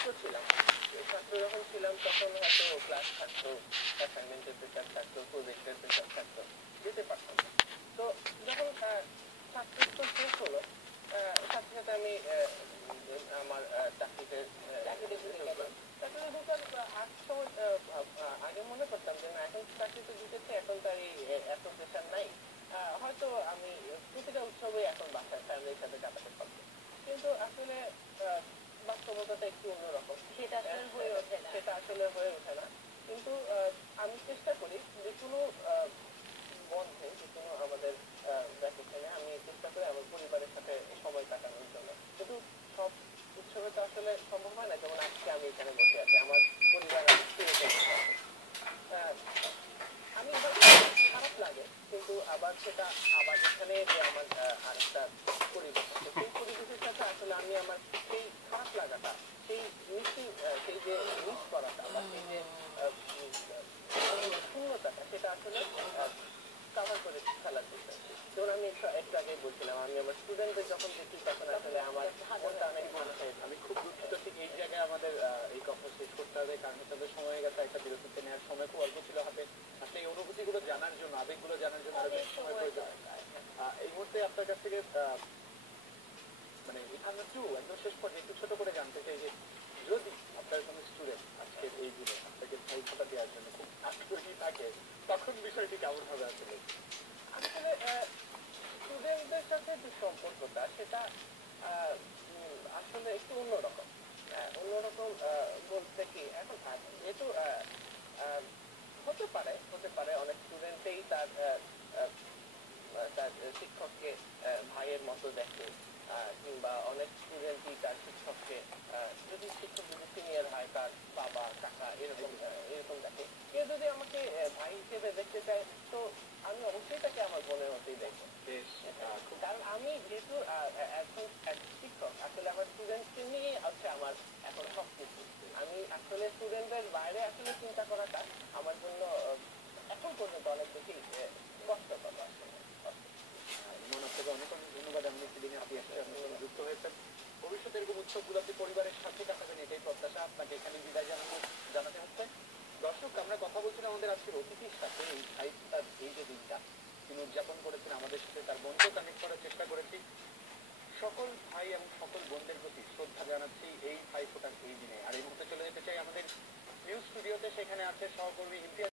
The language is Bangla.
ছাত্র ছিলাম। ছাত্র যখন ছিলাম তখন হয়তো ক্লাস থাকতো, অ্যাসাইনমেন্টের প্রেশার থাকতো, প্রজেক্টের প্রেশার থাকতো, যেতে পারতাম না। তো যখন ছাত্রত্ব শেষ হলো, সাথে সাথে আমি আমার চাকরিতে ঢুকলাম। চাকরিতে ঢোকার সময় আগে মনে করতাম যে না, এখন চাকরিতে ঢুকেছে, এখন তার এত প্রেশার নাই, হয়তো আমি প্রতিটা উৎসবে এখন বাসায় ফ্যামিলির সাথে কাটাতে পারবো। কিন্তু আসলে বাস্তবতাটা একটু অন্যরকম, সেটা আসলে হয়ে ওঠে না। কিন্তু আমি চেষ্টা করি যে কোনো বন্ধে, যে কোনো আমাদের ভ্যাকেশনে আমি চেষ্টা করি আমার পরিবারের সাথে সময় কাটানোর জন্য। কিন্তু সব উৎসবে তো আসলে সম্ভব হয় না। যেমন আজকে আমি এখানে বসে আছি, আমার পরিবার আমি সিলেটে বসে আছি। আহ, আমি হয়তো খারাপ লাগে, কিন্তু আবার সেটা আবার এখানে যে আমার আরেকটা পরিবেশ আছে, সেই পরিবেশের সাথে আসলে আমি আমার সেই খারাপ লাগাটা, সেই সেই যে মিস করাটা বা সেই যে শূন্যতাটা, সেটা আসলে কভার করে ফেলার চেষ্টা করি। যেমন আমি একটু আগেই বলছিলাম, আমি আমার স্টুডেন্টদের যখন দেখি তখন আসলে আমার মনটা অনেক ভালো হয়ে যায়। আমি খুব দুঃখিত, ঠিক এই জায়গায় আমাদের এই কথা শেষ করতে হবে, কারণ তাদের সময় গেছে, একটা বিরতিতে নেওয়ার সময় খুব অল্প ছিল হাতে। আসলে এই অনুভূতিগুলো জানার জন্য, আবেগগুলো জানার জন্য আরো বেশি সময় প্রয়োজন। এই মুহূর্তে আপনার কাছ থেকে মানে একদম শেষ পর্যায়ে একটু ছোট করে জানতে চাই যে যদি আপনার কোনো স্টুডেন্ট আজকের এই দিনে আপনাকে ভাইফোঁটা দেওয়ার জন্য খুব আগ্রহী থাকে, তখন বিষয়টি কেমন হবে আসলে? আসলে স্টুডেন্টদের সাথে যে সম্পর্কটা, সেটা আসলে একটু অন্যরকম। অন্যরকম বলতে কি, এখন যেহেতু হতে পারে অনেক স্টুডেন্টই তার তার শিক্ষককে ভাইয়ের মতো দেখে, কিংবা অনেক স্টুডেন্টই তার শিক্ষককে, যদি শিক্ষক যদি সিনিয়র হয়, তার বাবা কাকা এরকম দেখে। কেউ যদি আমাকে ভাই হিসেবে দেখতে চায়, তো আমি অবশ্যই তাকে আমার বোনের মতোই দেখবো। কারণ আমি যেহেতু এখন শিক্ষক, আসলে আমার স্টুডেন্টকে নিয়ে হচ্ছে আমার এখন সবকিছু। আমি আসলে স্টুডেন্টদের বাইরে আসলে চিন্তা করাটা আমার জন্য এখন পর্যন্ত অনেক বেশি কষ্টকর আসলে। ইমন, আপনাকে অনেক অনেক ধন্যবাদ। এমন একটি দিনে আপনি এসে আপনার সঙ্গে যুক্ত হয়েছেন। ভবিষ্যতে এরকম উৎসবগুলোতে পরিবারের সাথে কাটাবেন, এটাই প্রত্যাশা। আপনাকে এখানে বিদায় জানাতে হচ্ছে। দর্শক, আমরা কথা বলছিলাম আমাদের আজকের অতিথির সাথে। এই ভাইফোঁটার এই যে দিনটা তিনি উদযাপন করেছেন, আমাদের সাথে তার বোনকেও কানেক্ট করার চেষ্টা করেছি। সকল ভাই এবং সকল বোনদের প্রতি শ্রদ্ধা জানাচ্ছি এই ভাইফোঁটার এই দিনে। আর এই মুহূর্তে চলে যেতে চাই আমাদের নিউজ স্টুডিওতে। সেখানে আছে সহকর্মী ইমতিয়াজ।